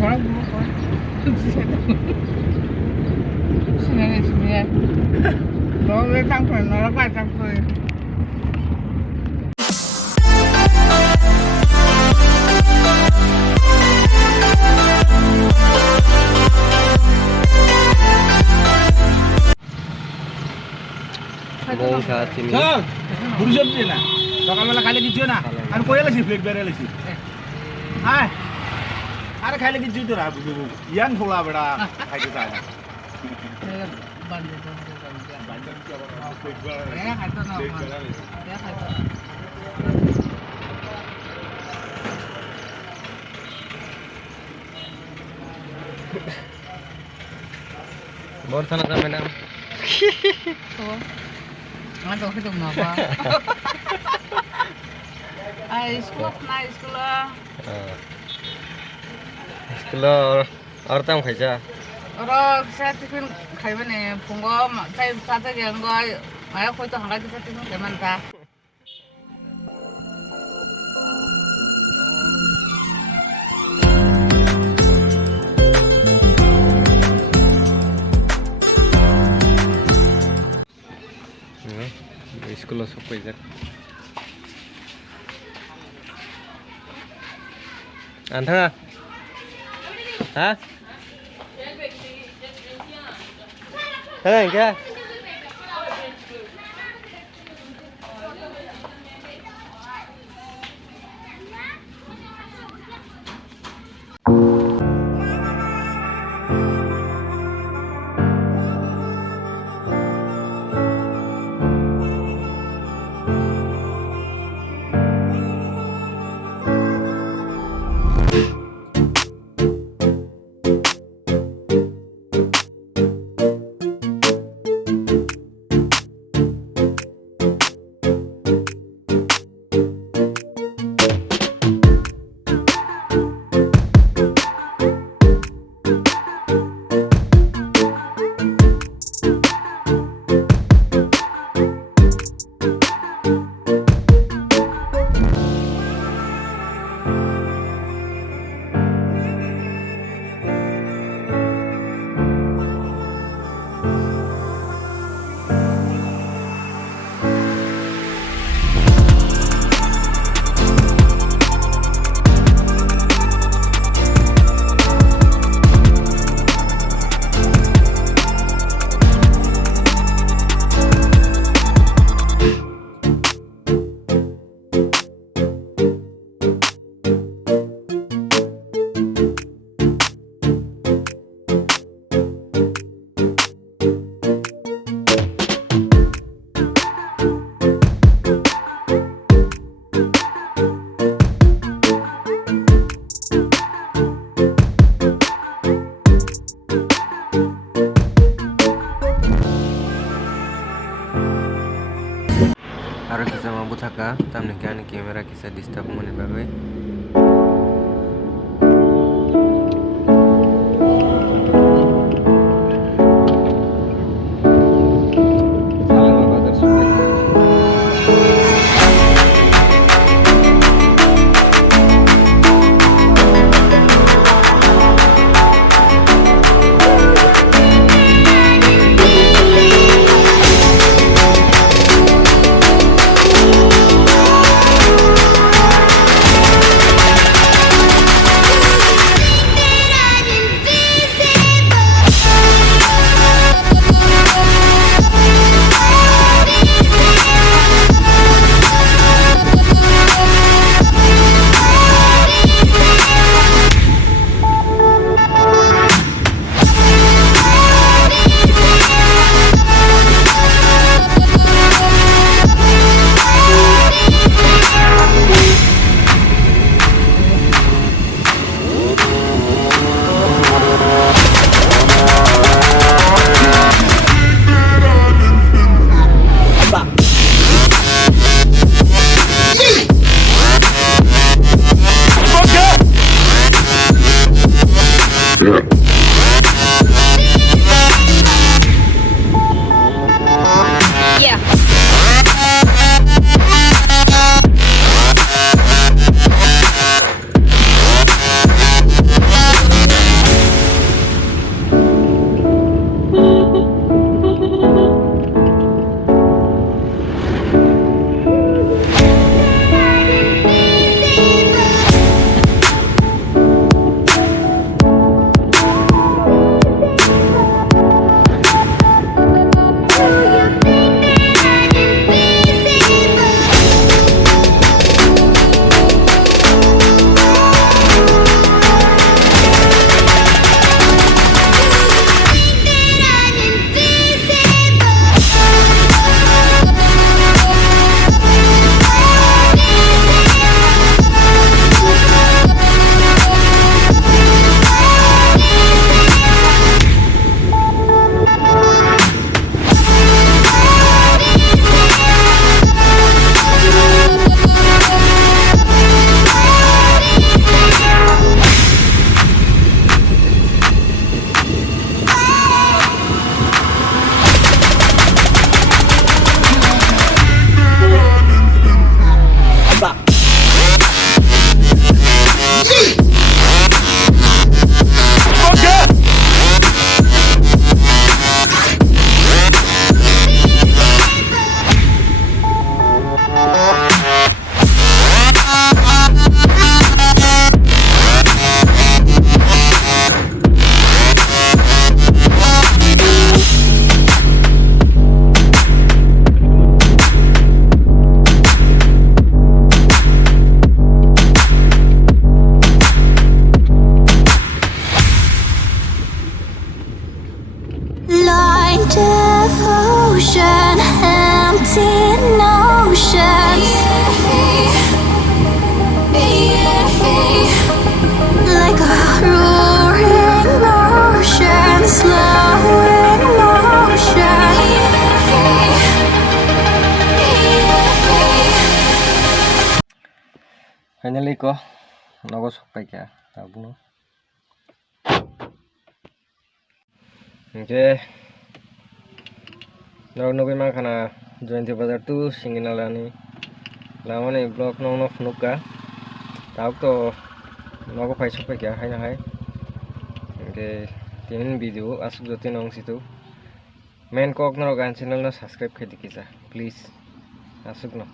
বড় বড় করে শুনে শুনে 너왜 땅굴 너가 땅굴 মৌসা চিনি বুড়ি সবজি না সকালবেলা খাইলে কিছু না আমি কই এলাছি প্লেট বেড়ে এলাছি হ্যাঁ আরে খাইলে কিছু তো না ইয়াং ফোলা বেড়া খাইতে চায় না বর্তমানে যাবে না Ano ko ito mga ba? Ay, school na school. School আর তাম খাইছা Oro sa tiffin kay ba ne pungo kay tata yang go ay ko ito hangad sa tiffin kay man ta. School সব কই যাক আন্থা হ্যাঁ হ্যাঁ কে Harus bisa mampu taka, tamne kani kamera kisah disturb mone bagwe. Finally ko nogo sokpai kya tabuno. Oke. Nogo makana jayanti bazar tu singinala ni lamani blog no funuka. Tahu to nogo pai sokpai kya hai na hai. Oke, tin video asuk jote nong situ. Main kok no gan channel no subscribe khai dikisa please. Asuk no.